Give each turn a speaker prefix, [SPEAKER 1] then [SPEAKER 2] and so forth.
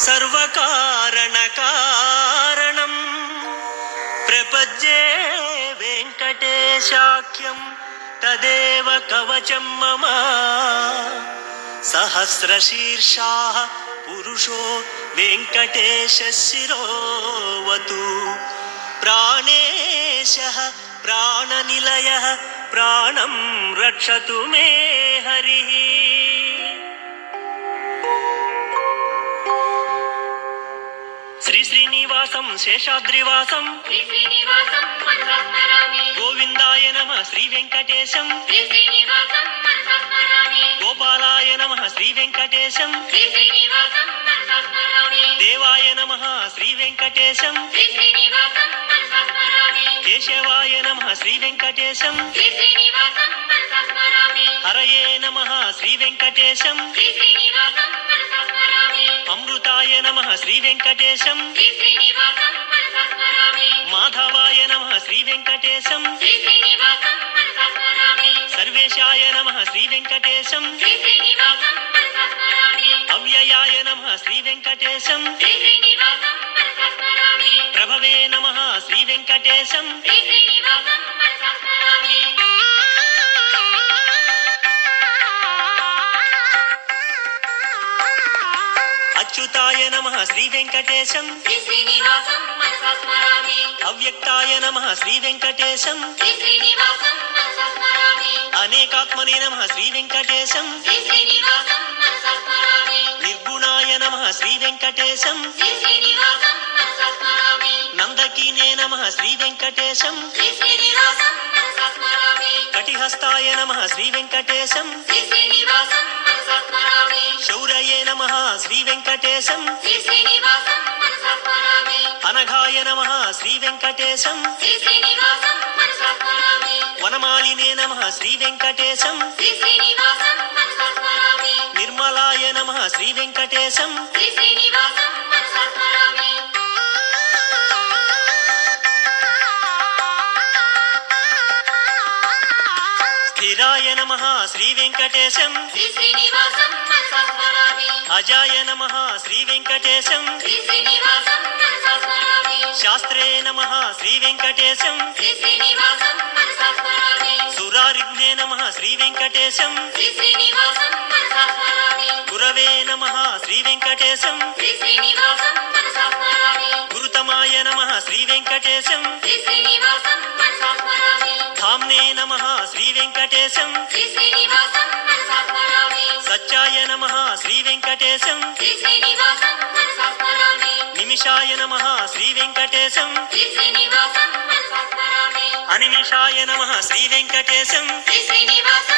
[SPEAKER 1] సర్వకారణకారణం ప్రపద్యే వెంకటేశాఖ్యం తదేవ కవచం మమ. సహస్రశీర్షా పురుషో వెంకటేశ శిరోవతు. ప్రాణేశ ప్రాణనిలయ ప్రాణం రక్షతు మే హరి. శ్రీ శ్రీనివాసం శేషాద్రివాసం గోవిందాయ నమ శ్రీ వెంకటేశం. గోపాలాయ నమ శ్రీ వెంకటేశం. దేవాయ నమ శ్రీ వెంకటేశం. కేశవాయ నమ శ్రీ వెంకటేశం. హరయే నమ శ్రీ వెంకటేశం.
[SPEAKER 2] శ్రీ శ్రీనివాసం
[SPEAKER 1] అమృతాయ నమ శ్రీ వెంకటేశం. మాధవాయ నమ శ్రీ వెంకటేశం. సర్వేశాయ నమ శ్రీ వెంకటేశం. అవ్యయాయ నమ శ్రీ వెంకటేశం. ప్రభవే నమ శ్రీ వెంకటేశం. అచ్యుతాయ నమ శ్రీ వెంకటేశం. అవ్యక్తాయ నమ శ్రీ వెంకటేశం. అనేకాత్మనే నమ శ్రీ వెంకటేశం. నిర్గుణాయ నమ శ్రీ వెంకటేశం. నందకీనే నమ శ్రీ వెంకటేశం. కటిహస్తాయ నమ శ్రీ వెంకటేశం.
[SPEAKER 2] శ్రీ శ్రీనివాసం
[SPEAKER 1] శౌరయే నమ. శ్రీ వెంకటేశం. అనఘాయ నమ. శ్రీ వెంకటేశం. వనమాలినే నమ. శ్రీ వెంకటేశం. నిర్మలాయ నమ. శ్రీ వెంకటేశం.
[SPEAKER 2] శ్రీ శ్రీనివాసం
[SPEAKER 1] స్థిరాయ నమ శ్రీ వెంకటేశం. అజాయ నమ శ్రీ వెంకటేశం. శాస్త్రే నమ శ్రీ వెంకటేశం. సురారిగ్నే నమ శ్రీ వెంకటేశం. గురవే నమ శ్రీ వెంకటేశం. గురుతమాయ నమ శ్రీ వెంకటేశం. వెంకటేశం. సత్యాయ నమ శ్రీ వెంకటేశం. నిమిషాయ నమ శ్రీ వెంకటేశం. అనిమిషాయ నమ శ్రీ వెంకటేశం.
[SPEAKER 2] శ్రీ శ్రీనివాసం